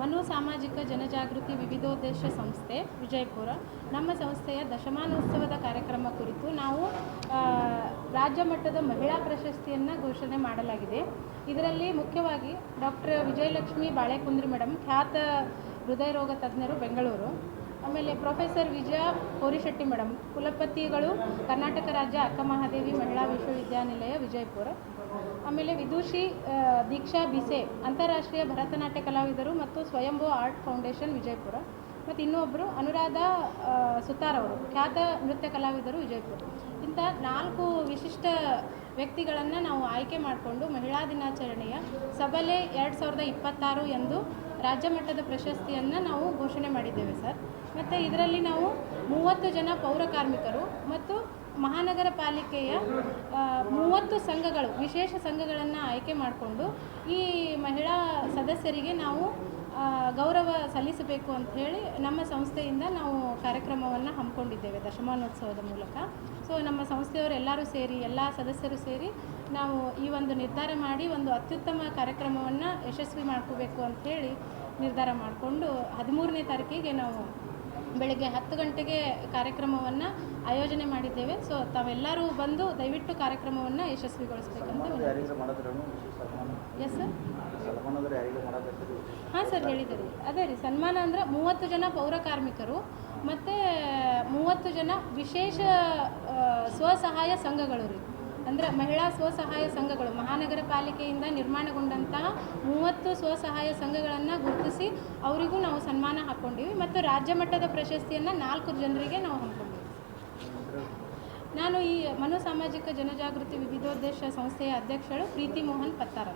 ಮನು ಸಾಮಾಜಿಕ ಜನಜಾಗೃತಿ ವಿವಿಧೋದ್ದೇಶ ಸಂಸ್ಥೆ ವಿಜಯಪುರ. ನಮ್ಮ ಸಂಸ್ಥೆಯ ದಶಮಾನೋತ್ಸವದ ಕಾರ್ಯಕ್ರಮ ಕುರಿತು ನಾವು ರಾಜ್ಯ ಮಟ್ಟದ ಮಹಿಳಾ ಪ್ರಶಸ್ತಿಯನ್ನು ಘೋಷಣೆ ಮಾಡಲಾಗಿದೆ. ಇದರಲ್ಲಿ ಮುಖ್ಯವಾಗಿ ಡಾಕ್ಟರ್ ವಿಜಯಲಕ್ಷ್ಮಿ ಬಾಳೆಕುಂದ್ರಿ ಮೇಡಮ್, ಖ್ಯಾತ ಹೃದಯ ರೋಗ ತಜ್ಞರು, ಬೆಂಗಳೂರು. ಆಮೇಲೆ ಪ್ರೊಫೆಸರ್ ವಿಜಯ ಕೋರಿಶೆಟ್ಟಿ ಮೇಡಮ್, ಕುಲಪತಿಗಳು, ಕರ್ನಾಟಕ ರಾಜ್ಯ ಅಕ್ಕಮಹಾದೇವಿ ಮಹಿಳಾ ವಿಶ್ವವಿದ್ಯಾನಿಲಯ ವಿಜಯಪುರ. ಆಮೇಲೆ ವಿದೂಷಿ ದೀಕ್ಷಾ ಬಿಸೆ, ಅಂತಾರಾಷ್ಟ್ರೀಯ ಭರತನಾಟ್ಯ ಕಲಾವಿದರು ಮತ್ತು ಸ್ವಯಂಭೂ ಆರ್ಟ್ ಫೌಂಡೇಶನ್ ವಿಜಯಪುರ. ಮತ್ತು ಇನ್ನೊಬ್ಬರು ಅನುರಾಧ ಸುತಾರವರು, ಖ್ಯಾತ ನೃತ್ಯ ಕಲಾವಿದರು ವಿಜಯಪುರ. ಇಂಥ 4 ವಿಶಿಷ್ಟ ವ್ಯಕ್ತಿಗಳನ್ನು ನಾವು ಆಯ್ಕೆ ಮಾಡಿಕೊಂಡು ಮಹಿಳಾ ದಿನಾಚರಣೆಯ ಸಬಲೆ 2026 ಎಂದು ರಾಜ್ಯ ಮಟ್ಟದ ಪ್ರಶಸ್ತಿಯನ್ನು ನಾವು ಘೋಷಣೆ ಮಾಡಿದ್ದೇವೆ ಸರ್. ಮತ್ತು ಇದರಲ್ಲಿ ನಾವು 30 ಜನ ಪೌರ ಕಾರ್ಮಿಕರು ಮತ್ತು ಮಹಾನಗರ ಪಾಲಿಕೆಯ 30 ಸಂಘಗಳು, ವಿಶೇಷ ಸಂಘಗಳನ್ನು ಆಯ್ಕೆ ಮಾಡಿಕೊಂಡು ಈ ಮಹಿಳಾ ಸದಸ್ಯರಿಗೆ ನಾವು ಗೌರವ ಸಲ್ಲಿಸಬೇಕು ಅಂತ ಹೇಳಿ ನಮ್ಮ ಸಂಸ್ಥೆಯಿಂದ ನಾವು ಕಾರ್ಯಕ್ರಮವನ್ನು ಹಮ್ಮಿಕೊಂಡಿದ್ದೇವೆ ದಶಮಾನೋತ್ಸವದ ಮೂಲಕ. ಸೊ ನಮ್ಮ ಸಂಸ್ಥೆಯವರು ಎಲ್ಲರೂ ಸೇರಿ, ಎಲ್ಲ ಸದಸ್ಯರು ಸೇರಿ ನಾವು ಈ ಒಂದು ನಿರ್ಧಾರ ಮಾಡಿ ಒಂದು ಅತ್ಯುತ್ತಮ ಕಾರ್ಯಕ್ರಮವನ್ನು ಯಶಸ್ವಿ ಮಾಡ್ಕೋಬೇಕು ಅಂಥೇಳಿ ನಿರ್ಧಾರ ಮಾಡಿಕೊಂಡು 13ನೇ ತಾರೀಕಿಗೆ ನಾವು ಬೆಳಗ್ಗೆ 10 ಗಂಟೆಗೆ ಕಾರ್ಯಕ್ರಮವನ್ನು ಆಯೋಜನೆ ಮಾಡಿದ್ದೇವೆ. ಸೊ ತಾವೆಲ್ಲರೂ ಬಂದು ದಯವಿಟ್ಟು ಕಾರ್ಯಕ್ರಮವನ್ನು ಯಶಸ್ವಿಗೊಳಿಸಬೇಕಂತ. Yes sir. ಹಾಂ ಸರ್, ಹೇಳಿದ್ದೀರಿ. ಅದೇ ರೀ, ಸನ್ಮಾನ ಅಂದರೆ 30 ಜನ ಪೌರ ಕಾರ್ಮಿಕರು ಮತ್ತು 30 ಜನ ವಿಶೇಷ ಸ್ವಸಹಾಯ ಸಂಘಗಳು ರೀ. ಅಂದರೆ ಮಹಿಳಾ ಸ್ವಸಹಾಯ ಸಂಘಗಳು, ಮಹಾನಗರ ಪಾಲಿಕೆಯಿಂದ ನಿರ್ಮಾಣಗೊಂಡಂತಹ 30 ಸ್ವಸಹಾಯ ಸಂಘಗಳನ್ನು ಗುರುತಿಸಿ ಅವರಿಗೂ ನಾವು ಸನ್ಮಾನ ಹಾಕ್ಕೊಂಡಿವಿ. ಮತ್ತು ರಾಜ್ಯ ಮಟ್ಟದ ಪ್ರಶಸ್ತಿಯನ್ನು 4 ಜನರಿಗೆ ನಾವು ಹಮ್ಮಿಕೊಂಡಿವಿ. ನಾನು ಈ ಮನು ಸಾಮಾಜಿಕ ಜನಜಾಗೃತಿ ವಿವಿಧೋದ್ದೇಶ ಸಂಸ್ಥೆಯ ಅಧ್ಯಕ್ಷಳು ಪ್ರೀತಿ ಮೋಹನ್ ಪತ್ತಾರ.